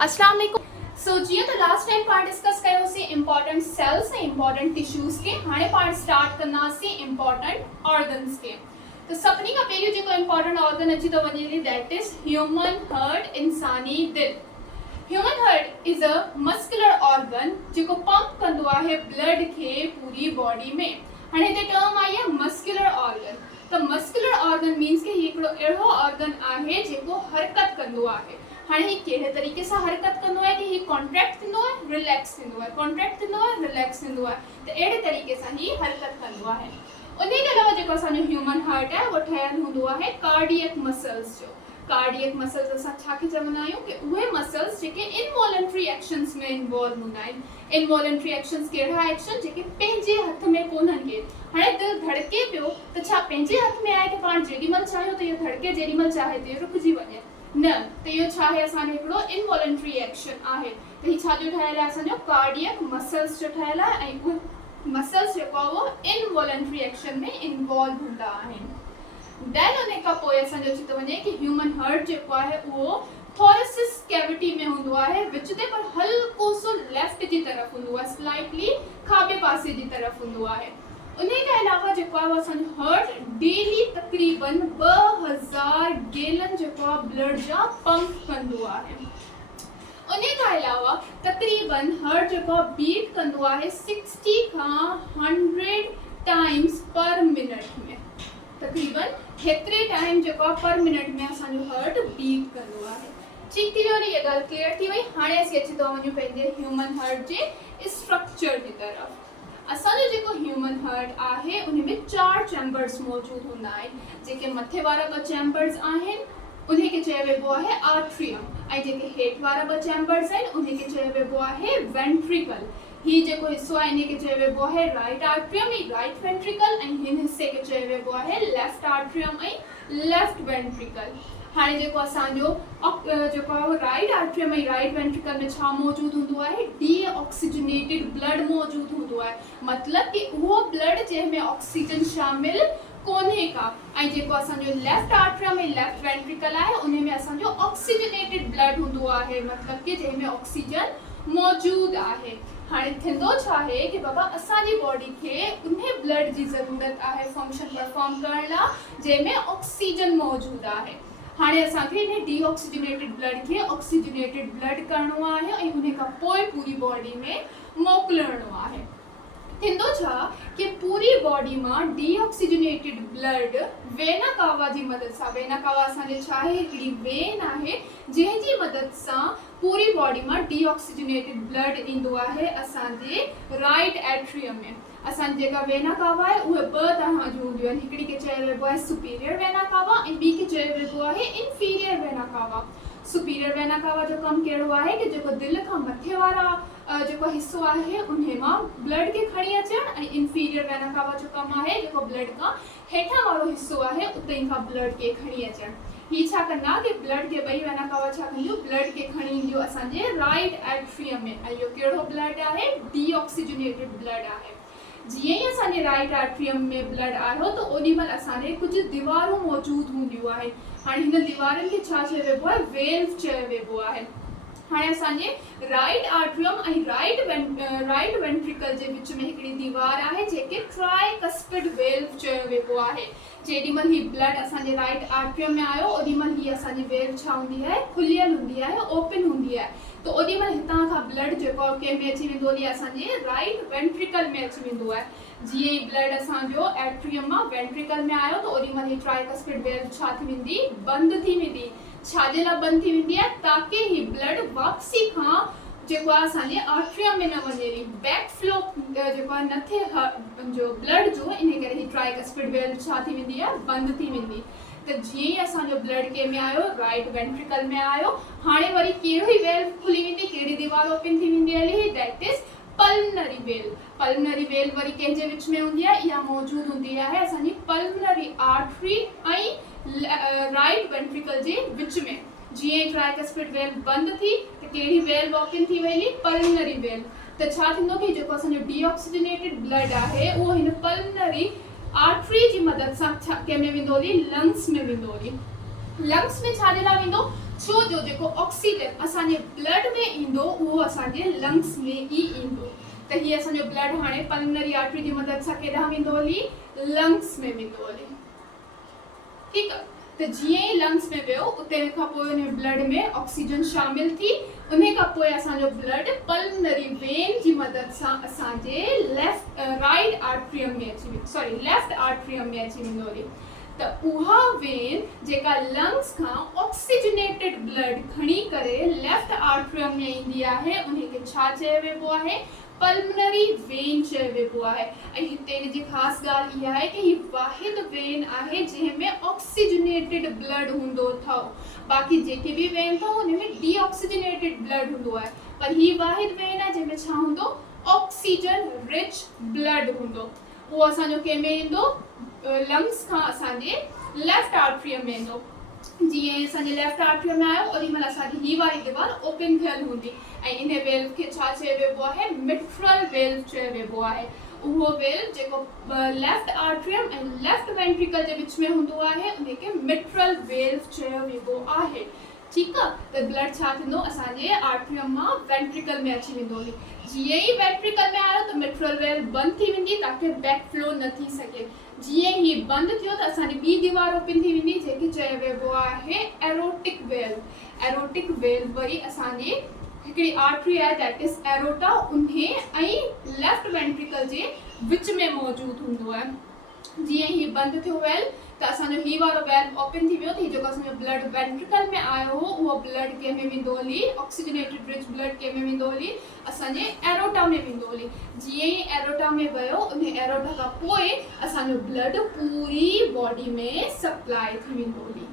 अस्सलाम वालेकुम। सो जीअं त लास्ट टाइम पाण डिस्कस कयोसीं इम्पॉर्टेंट सेल्स ऐं इम्पॉर्टेंट टिश्यूज़ के, हाणे पाण स्टार्ट कंदासीं इम्पॉर्टेंट ऑर्गन्स के। तो सभिनी खां पहिरियों जेको इम्पॉर्टेंट ऑर्गन अची थो वञे दैट इज़ ह्यूमन हार्ट, इंसानी दिल। Human heart is a muscular organ जेको पंप कंदो आहे ब्लड के पूरी बॉडी में। हाणे हिते टर्म आई आहे मस्कुलर ऑर्गन। त मस्कुलर ऑर्गन मीन्स कि हिकिड़ो अहिड़ो ऑर्गन आहे जेको हरकत कंदो आहे। हाँ ही कहिड़े तरीक़े सां हरकत कंदो आहे कि ही कॉन्ट्रैक्ट थींदो आहे, रिलैक्स थींदो आहे, कॉन्ट्रैक्ट थींदो आहे, रिलैक्स थींदो आहे। त अहिड़े तरीक़े सां ही हरकत कंदो आहे। उन खां अलावा जेको असांजो ह्यूमन हार्ट आहे उहो ठहियलु हूंदो आहे कार्डियक मसल्स जो। कार्डियक मसल्स असां छा खे चवंदा आहियूं कि उहे मसल्स जेके इनवॉलंटरी एक्शंस में इन्वॉल्व हूंदा आहिनि। इनवॉलंटरी एक्शंस कहिड़ा एक्शन जेके पंहिंजे हथ में कोन्हनि के। हाणे दिलि धड़के पियो त छा पंहिंजे हथ में आहे कि पाण जेॾीमहिल चाहियूं त इहो धड़के, जेॾीमहिल चाहे त इहो रुकिजी वञे? न, त इहो छा आहे असांजो हिकिड़ो इनवॉलंटरी एक्शन आहे। त ही छा जो ठहियलु आहे असांजो कार्डियक मसल्स जो ठहियलु आहे ऐं उहे मसल्स जेको आहे उहो इनवॉलंटरी एक्शन में इन्वॉल्व हूंदा आहिनि। देन उन खां पोइ असांजो अची थो वञे कि ह्यूमन हार्ट जेको आहे उहो थोरेसिस कैविटी में हूंदो आहे, विच ते पर हल्को सो लेफ्ट जी तरफ़ हूंदो आहे, स्लाइटली खाॿे पासे जी तरफ़ हूंदो आहे। उन खां अलावा जेको आहे असांजो हार्ट डेली तक़रीबन 2000 गैलन जेको आहे ब्लड जा पंप कंदो आहे। उन खां अलावा तक़रीबन हार्ट जेको आहे बीट कंदो आहे 60 खां 100 टाइम्स पर मिनट में। तक़रीबन हेतिरे टाइम जेको आहे पर मिनट में असांजो हार्ट बीट कंदो आहे। ठीक थी वियो, ये ॻाल्हि क्लियर थी वई। हाणे असीं अची था वञूं पंहिंजे ह्यूमन हार्ट जे स्ट्रक्चर जी तरफ़। असांजो जेको ह्यूमन हार्ट आहे उन में 4 चैम्बर्स मौजूद हूंदा आहिनि। जेके मथे वारा 2 चैम्बर्स आहिनि उन्हें के चयो वेंदो आहे आर्ट्रियम ऐं जेके हेठि वारा 2 चैम्बर्स आहिनि उन्हें के चयो वेंदो आहे वेंट्रिकल। ही जेको हिस्सो आहे इन्हें के चयो वेंदो आहे राइट आर्ट्रियम ऐं राइट वेंट्रिकल, ऐं हिन हिस्से के चयो वेंदो आहे लेफ्ट आर्ट्रियम ऐं लेफ्ट वेंट्रिकल। हाणे जेको असांजो जेको आहे राइट आर्ट्रियम ऐं राइट वेंट्रिकल में छा मौजूद हूंदो आहे? डीऑक्सीजनेटेड ब्लड मौजूद हूंदो आहे। मतलब कि उहो ब्लड जंहिंमें ऑक्सीजन शामिल कोन्हे का। ऐं जेको असांजो लेफ्ट आर्ट्रियम ऐं लेफ्ट वेंट्रिकल आहे उन में असांजो ऑक्सीजनेटेड ब्लड हूंदो आहे, मतलब कि जंहिंमें ऑक्सीजन मौजूद आहे। हाणे थींदो छा आहे कि बाबा असांजी बॉडी खे उन ब्लड जी ज़रूरत आहे फंक्शन परफॉर्म करण लाइ जंहिंमें ऑक्सीजन मौजूद आहे। हाणे असांखे इन डीऑक्सीजनेटेड ब्लड खे ऑक्सीजनेटेड ब्लड करणो आहे ऐं उन खां पोइ पूरी बॉडी में मोकिलिणो आहे। थींदो छा कि पूरी बॉडी मां डीऑक्सीजनेटेड ब्लड वेना कावा जी मदद सां, वेना कावा असांजे छा आहे? हिकिड़ी वेन आहे जंहिंजी मदद सां पूरी बॉडी मां डीऑक्सीजनेटेड ब्लड ईंदो आहे असांजे राइट एट्रियम में। असांजी जेका वेना कावा आहे उहे 2 तरह जूं हूंदियूं आहिनि। हिकिड़ी खे चयो वेंदो आहे सुपीरियर वेना कावा ऐं ॿी खे चयो वेंदो आहे inferior vena cava. Superior vena cava जो कमु कहिड़ो आहे कि जेको दिलि खां मथे वारा जेको हिस्सो आहे उन मां ब्लड खे खणी अचणु, ऐं इंफीरियर वेना कावा जो कमु आहे जेको ब्लड खां हेठां वारो हिस्सो आहे उते खां ब्लड खे खणी अचणु। ही छा कंदा कि ब्लड के 2 वेना कावा छा कंदियूं? ब्लड के खणी ईंदियूं असांजे राइट एट्रियम में। ऐं इहो कहिड़ो ब्लड आहे? डीऑक्सीजनेटेड ब्लड आहे। जीअं ई असांजे राइट आर्ट्रियम में ब्लड आयो त ओॾी महिल असांजे कुझु दीवारूं मौजूद हूंदियूं आहिनि। हाणे हिन दीवारुनि खे छा चयो वेंदो आहे? वेल्व चयो वेंदो आहे। हाणे असांजे राइट आर्ट्रियम ऐं राइट वेंट्रिकल जे विच में हिकिड़ी दीवार आहे जंहिंखे ट्राइकस्पिड वेल्व चयो वेंदो आहे। जेॾीमहिल ही ब्लड असांजे राइट आर्ट्रियम में आयो ओॾी महिल ही असांजी वेल्व छा हूंदी आहे? खुलियल हूंदी आहे, ओपन हूंदी आहे। तो ओॾी महिल हितां खां ब्लड जेको कंहिंमें अची वेंदो आहे? असांजे राइट वेंट्रिकल में अची वेंदो आहे। जीअं ई ब्लड असांजो एट्रियम मां वेंट्रिकल में आयो त ओॾी महिल ही ट्राइकस्पिड वेल्व छा थी वेंदी? बंदि थी वेंदी। छाजे लाइ बंदि थी वेंदी आहे? ताकि ही ब्लड वापसी खां जेको आहे असांजे आर्ट्रियम में न वञे, बैक फ्लो जेको आहे न थिए जो ब्लड जो, इन करे ही ट्राइकस्पिड वेल्व छा थी वेंदी आहे? बंदि थी वेंदी। त जीअं ई असांजो ब्लड कंहिं में आयो? राइट वेंट्रिकल में आयो। हाणे वरी कहिड़ो ई वेल्व खुली वेंदी? कहिड़ी दीवार ओपन थी वेंदी हली? That is pulmonary valve. Pulmonary valve worry कंहिंजे विच में हूंदी आहे? इहा मौजूद हूंदी आहे असांजी पल्मनरी आर्टरी ऐं राइट वेंट्रिकल जे विच में। जीअं ई ट्राइकस्पिड वेल्व बंदि थी त कहिड़ी वेल्व ओपन थी वई? Pulmonary valve. त छा थींदो कि जेको असांजो डीऑक्सीजनेटेड ब्लड आहे उहो हिन पल्मनरी आर्टरी जी मदद सां कंहिं में वेंदो हली? लंग्स में वेंदो हली। लंग्स में छाजे लाइ वेंदो? छो जो जेको ऑक्सीजन असांजे ब्लड में ईंदो उहो असांजे लंग्स में ई ईंदो। त हीअ असांजो ब्लड हाणे पल्मनरी आर्टरी जी मदद सां केॾांहुं वेंदो हली, लंग्स में वेंदो हली। ठीकु आहे, त जीअं ई लंग्स में वियो उते खां पोइ उन ब्लड में ऑक्सीजन शामिल थी, उन खां पोइ असांजो ब्लड पल्मनरी वेन जी मदद सां असांजे राइट आर्ट्रियम में अची वेंदो, सॉरी लेफ्ट आर्ट्रियम में अची वेंदो हली। त उहा वेन जेका लंग्स खां ऑक्सीजनेटेड ब्लड खणी करे लेफ्ट आर्ट्रियम में ईंदी आहे, उनखे छा चयो वेंदो आहे, पल्मनरी वेन चयो वेंदो आहे। ऐं हिते जी ख़ासि ॻाल्हि इहा आहे कि ही वाहिद वेन आहे जंहिंमें ऑक्सीजनेटेड ब्लड हूंदो अथव। बाक़ी जेके बि वेन अथव उन में डीऑक्सीजनेटेड ब्लड हूंदो आहे, पर ही वाहिद वेन आहे जंहिंमें छा हूंदो, ऑक्सीजन रिच ब्लड हूंदो। उहो असांजो कंहिंमें ईंदो, लंग्स खां असांजे लेफ्ट आर्ट्रियम में ईंदो। जीअं असांजे लेफ्ट आर्ट्रियम में आयो ओॾी महिल असांजी ही वारी दीवार ओपन थियल हूंदी ऐं इन वेल्व खे छा चयो वेंदो आहे, मिट्रल वेल्व चयो वेंदो आहे। उहो वेल्व जेको लेफ्ट आर्ट्रियम ऐं लेफ्ट वेंट्रिकल जे विच में हूंदो आहे उनखे मिट्रल वेल्व चयो वेंदो आहे। ठीकु आहे, त ब्लड छा थींदो, असांजे आर्ट्रियम मां वेंट्रिकल में अची वेंदो हली। जीअं ई वेंट्रिकल में आयो त मिट्रल वेल्व बंदि थी वेंदी ताकि बैक फ्लो न थी सघे। जीअं ही बंदि थियो त असांजी ॿी दीवार ओपन थी वेंदी जंहिंखे चयो वेंदो आहे erotic valve. Erotic valve worry असांजी हिकिड़ी आर्टरी आहे दैट इज़ एरोटा, उन्हें ऐं लेफ्ट वेंट्रिकल जे विच में मौजूदु हूंदो आहे। जीअं ही बंदि थियो वेल्व त असांजो ही वारो वेल्व ओपन थी वियो त जेको असांजो ब्लड वेंट्रिकल में आयो हो उहो ब्लड कंहिंमें वेंदो हली, ऑक्सीजनेटेड रिच ब्लड कंहिंमें वेंदो हली, असांजे एरोटा में वेंदो हली। जीअं ई एरोटा में वियो उन एरोटा खां पोइ असांजो ब्लड पूरी बॉडी में सप्लाई थी वेंदो हली।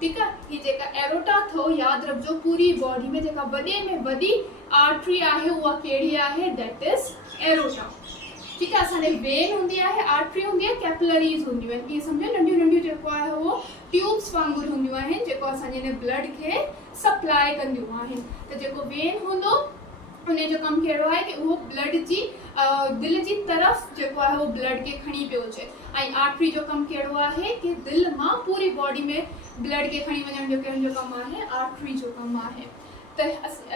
ठीकु आहे, ही जेका एरोटा अथव यादि रखिजो, पूरी बॉडी में जेका वॾे में वॾी आर्टरी आहे उहा कहिड़ी आहे, दैट इज़ एरोटा। ठीकु आहे, असांजे वेन हूंदी आहे, आर्टरी हूंदी आहे, कैपिलरीज़ हूंदियूं आहिनि। इहे सम्झो नंढियूं नंढियूं जेको आहे उहो ट्यूब्स वांगुरु हूंदियूं आहिनि जेको असांजे हिन ब्लड खे सप्लाई कंदियूं आहिनि। त जेको वेन हूंदो उन जो कमु कहिड़ो आहे कि उहो ब्लड जी दिलि जी तरफ़ जेको आहे उहो ब्लड खे खणी पियो अचे। ऐं आर्टरी जो कमु कहिड़ो आहे कि दिलि मां पूरी बॉडी में ब्लड खे खणी वञण जो कंहिंजो कमु आहे, आर्टरी जो कमु आहे। त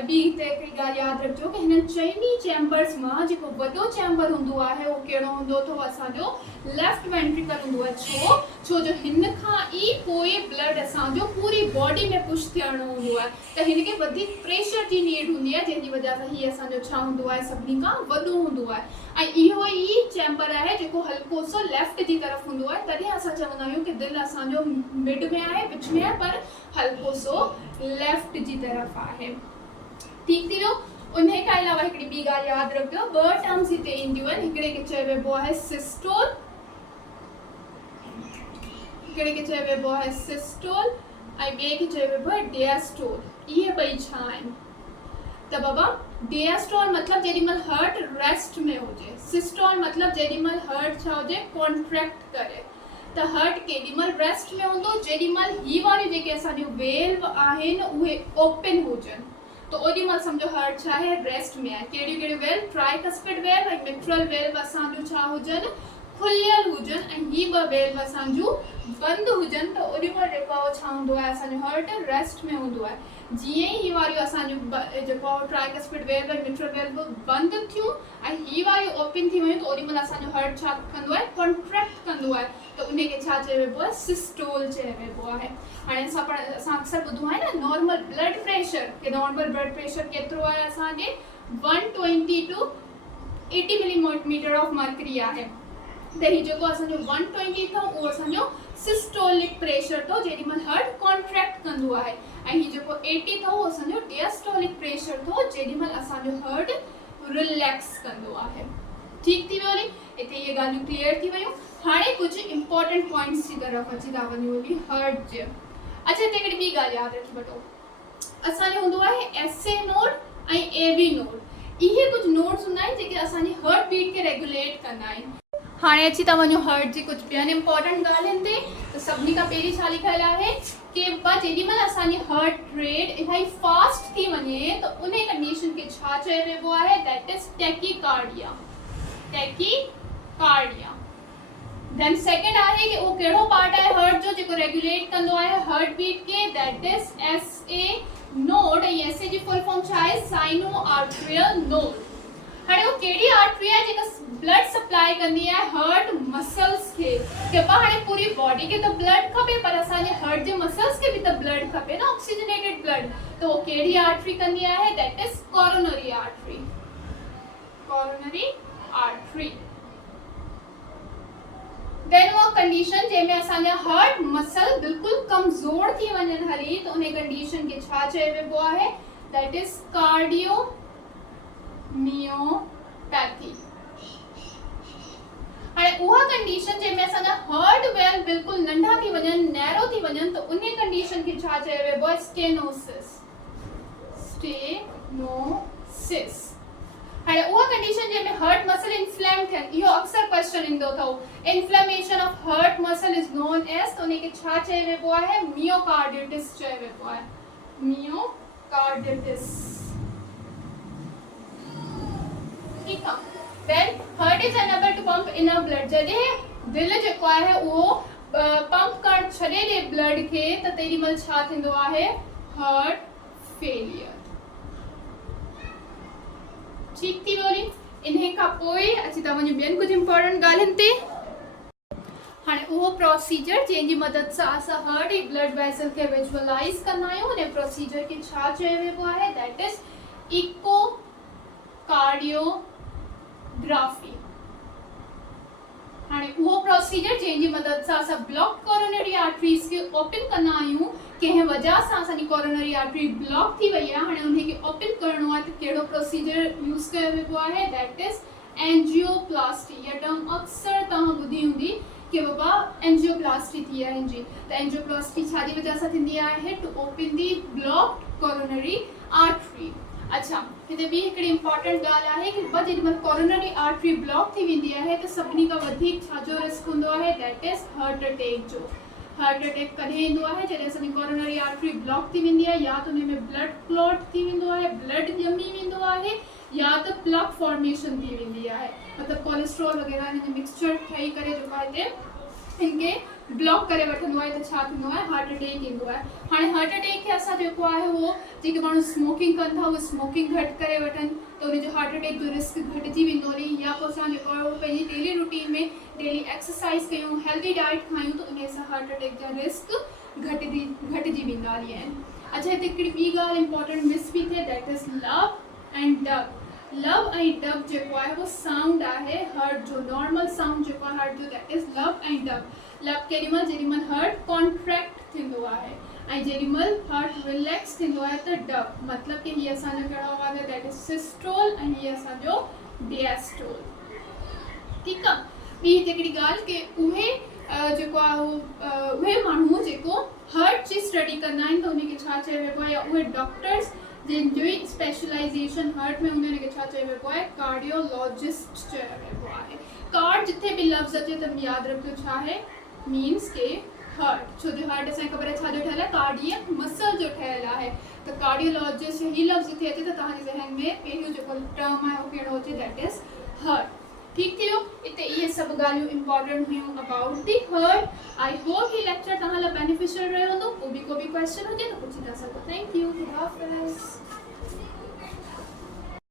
ॿी हिते हिकिड़ी ॻाल्हि यादि रखिजो कि हिननि चइनी चैम्बर्स मां जेको वॾो चैम्बर हूंदो आहे उहो कहिड़ो हूंदो अथव, असांजो लेफ्ट वेंट्रिकल हूंदो आहे। छो जो हिन खां ई पोइ ब्लड असांजो पूरी बॉडी में पुश थियणो हूंदो आहे, त हिनखे वधीक प्रेशर जी नीड हूंदी आहे जंहिंजी वजह सां हीअ असांजो छा हूंदो आहे, सभिनी खां वॾो हूंदो आहे। ऐं इहो ई चैम्बर आहे जेको हल्को सो लेफ्ट जी तरफ़ हूंदो आहे। तॾहिं असां चवंदा आहियूं कि दिलि असांजो मिड में आहे, विच में आहे, पर हल्को सो लेफ्ट जी तरफ़ आहे। ठीक थी वियो। उन खां अलावा हिकिड़ी ॿी ॻाल्हि यादि रखिजो, ॿ टर्म्स हिते ईंदियूं आहिनि। हिकिड़े खे चयो वेंदो आहे सिस्टोल, हिकिड़े खे चयो वेंदो आहे सिस्टोल ऐं ॿिए खे चयो वेंदो आहे डियास्टोल। इहे ॿई छा आहिनि त बाबा, डियास्टोल मतिलबु जेॾीमहिल हार्ट रेस्ट में हुजे, सिस्टोल मतिलबु जेॾीमहिल हार्ट छा हुजे, कॉन्ट्रैक्ट करे। त हार्ट केॾीमहिल रेस्ट में हूंदो जेॾीमहिल ही वारी जेके असांजूं वेल्व आहिनि उहे ओपन हुजनि, त ओॾी महिल सम्झो हार्ट छा आहे, रेस्ट में आहे। कहिड़ियूं कहिड़ियूं वेल्व, ट्राइकस्पिड वेल्व ऐं मिट्रल वेल्व असांजूं छा हुजनि, खुलियल हुजनि, ऐं ही ॿ वेल्व असांजूं बंदि हुजनि, त ओॾी महिल जेको आहे छा हूंदो आहे, असांजो हार्ट रेस्ट में हूंदो आहे। जीअं ई ही वारियूं असांजूं जेको आहे ट्राइकस्पिड वेल्व ऐं मिट्रल वेल्व बंदि थियूं ऐं ही वारियूं ओपन थी वियूं, त ओॾी महिल असांजो हार्ट छा कंदो आहे, कॉन्ट्रैक्ट कंदो आहे, त उनखे छा चयो वेंदो आहे, सिस्टोल चयो वेंदो आहे। हाणे असां अक्सर ॿुधो आहे न नॉर्मल ब्लड प्रेशर, कि नॉर्मल ब्लड प्रेशर केतिरो आहे असांजे 120 to 80 मिलीमीटर ऑफ मर्करी आहे। त ही जेको असांजो 120 अथव उहो असांजो सिस्टोलिक प्रेशर अथव जेॾीमहिल हार्ट कॉन्ट्रैक्ट कंदो आहे, ऐं ही जेको 80 अथव उहो असांजो डियास्टोलिक प्रेशर अथव जेॾीमहिल असांजो हार्ट रिलैक्स कंदो आहे। ठीक थी वियो हली, हिते इहे ॻाल्हियूं क्लियर थी वियूं। हाणे कुझु इंपॉर्टेंट पॉइंट्स जी तरफ़ अची था वञूं हली हार्ट जे। अच्छा, हिते हिकिड़ी ॿी ॻाल्हि यादि रखी वठो, असांजो हूंदो आहे SA नोड ऐं AV नोड। इहे कुझु नोड्स हूंदा आहिनि जेके असांजी हार्ट बीट खे रेगुलेट कंदा आहिनि। हाणे अची था वञूं हार्ट जी कुझु ॿियनि इंपॉर्टेंट ॻाल्हियुनि ते। त सभिनी खां पहिरीं छा लिखियलु आहे कि जेॾीमहिल असांजी हार्ट रेट इलाही फास्ट थी वञे त उन कंडीशन खे छा चयो वेंदो आहे, that is tachycardia. Tachycardia. Then second आहे कि वो केड़ो पार्ट है हार्ट जो जेको रेगुलेट कंदो आहे हार्ट बीट के, that is SA node. SA जी फुल फॉर्म छा आहे? Sino arterial node. हाणे वो केड़ी आर्टरी है जेका ब्लड सप्लाई कंदी है हार्ट मसल्स के, के हाणे पूरी बॉडी के तो ब्लड खपे पर असांजे हार्ट जे मसल्स के भी तो ब्लड खपे ना, ऑक्सीजनेटेड ब्लड। तो वो केड़ी आर्टरी कंदी है? That is coronary artery. Coronary artery. Then वो कंडीशन जंहिंमें असांजा हार्ट मसल बिल्कुल कमजोर थी वञनि हली, तो उन कंडीशन के छा चइबो आहे? That is cardiomyopathy. हाणे उहा कंडीशन जंहिंमें असांजा हार्ट वेल बिल्कुल नंढा थी वञनि, नैरो थी वञनि, तो उन कंडीशन के छा चइबो आहे? स्टेनोसिस। स्टेनोसिस। हाणे उहा कंडीशन जंहिंमें हार्ट मसल इन्फ्लेम थियनि, इहो अक्सर क्वेश्चन ईंदो अथव। Inflammation of heart muscle is known as, तो उनखे छा चइबो आहे? मियोकार्डिटिस चइबो आहे। मियोकार्डिटिस। ठीक है। Then heart is unable to pump enough blood. जदे दिल जेको आहे वो पंप कर छॾे दे ब्लड के, त तेरी मल छा थिंदो आहे? Heart failure. ठीक थी बोली। इन्हे का पोइ अची था वञूं ॿियनि कुछ इंपॉर्टेंट ॻाल्हियुनि ते। हाणे उहो प्रोसीजर जंहिंजी मदद सां असां हार्ट ऐं ब्लड वेसल के विजुअलाइज कंदा आहियूं, उन प्रोसीजर के छा चइबो आहे? That is echocardiography. हाणे उहो प्रोसीजर जंहिंजी मदद सां असां ब्लॉक कोरोनरी आर्टरीज के ओपन कंदा आहियूं। कंहिं वजह सां असांजी कोरोनरी आर्टरी ब्लॉक थी वई आहे, हाणे उनखे ओपन करणो आहे, त कहिड़ो प्रोसीजर यूज़ कयो वेंदो आहे? That is angioplasty. इहा टर्म अक्सर तव्हां ॿुधी हूंदी कि बाबा एंजियोप्लास्टी थी आहे हिनजी। त एंजियोप्लास्टी छाजी वजह सां थींदी आहे? To open the blocked coronary artery. अच्छा, हिते ॿी हिकिड़ी इंपॉर्टेंट ॻाल्हि आहे कि जेॾीमहिल कोरोनरी आर्टरी ब्लॉक थी वेंदी आहे, त सभिनी खां वधीक छाजो रिस्क हूंदो आहे? दैट इज हार्ट अटैक जो। हार्ट अटैक कॾहिं ईंदो आहे? जॾहिं असांजी कोरोनरी आर्टरी ब्लॉक थी वेंदी आहे, या त उन में ब्लड क्लॉट थी वेंदो आहे, ब्लड ॼमी वेंदो आहे, या त प्लग फॉर्मेशन थी वेंदी आहे। मतलब कोलेस्ट्रॉल वगैरह हिन जो मिक्सचर ठही करे जेको आहे हिते इनके ब्लॉक करे वठंदो आहे, त छा थींदो आहे? हार्ट अटैक ईंदो आहे। हाणे हार्ट अटैक खे असां जेको आहे उहो जेके माण्हू स्मोकिंग कनि था उहे स्मोकिंग घटि करे वठनि, त उनजो हार्ट अटैक जो रिस्क घटिजी वेंदो हली। या पोइ असां जेको आहे उहो पंहिंजी डेली रूटीन में डेली एक्सरसाइज कयूं, हेल्दी डाइट खायूं, त उन सां हार्ट अटैक जा रिस्क घटिजी वेंदा हली आहिनि। अच्छा, हिते हिकिड़ी ॿी ॻाल्हि इंपॉर्टेंट मिस पई थिए, that is love and dub. Love ऐं डब जेको आहे उहो साउंड आहे हार्ट जो, नॉर्मल साउंड जेको आहे हार्ट जो, दैट इज़ लव ऐं डब। लव जेॾीमहिल हार्ट कॉन्ट्रैक्ट थींदो आहे, ऐं जेॾीमहिल हार्ट रिलैक्स थींदो आहे त डब। मतलब कि हीअ असांजो कहिड़ो आवाज़ आहे? दैट इज़ सिस्टोल ऐं हीअ असांजो डिएस्टोल। ठीकु आहे। ॿी हिते हिकिड़ी ॻाल्हि कि उहे जेको आहे उहे माण्हू जेको हार्ट जी स्टडी कंदा आहिनि, त उनखे छा चइबो आहे? या उहे डॉक्टर्स जिनजी स्पेशलाइजेशन हार्ट में हूंदी, उनखे छा चइबो आहे? कार्डियोलॉजिस्ट चइबो आहे। कार्ड जिथे भी लफ्ज़ अचे त यादि रखियो छा आहे? मीन्स के हार्ट। छो जो हार्ट असांखे ख़बर आहे छाजो ठहियल आहे? कार्डियक मसल जो ठहियल आहे। त कार्डियोलॉजिस्ट ही लफ्ज़ जिथे अचे त तव्हांजे ज़हन में पहिरियों जेको टर्म आहे उहो कहिड़ो अचे? That is heart. ठीक थी वियो। इते इहे सभु ॻाल्हियूं इंपॉर्टेंट हुयूं about the heart. I hope ही लेक्चर तव्हां लाइ बेनिफिशियल रहियो हूंदो। को बि क्वेश्चन हुजे त पुछी था सघो। Thank you. खुदा हाफ़िज़।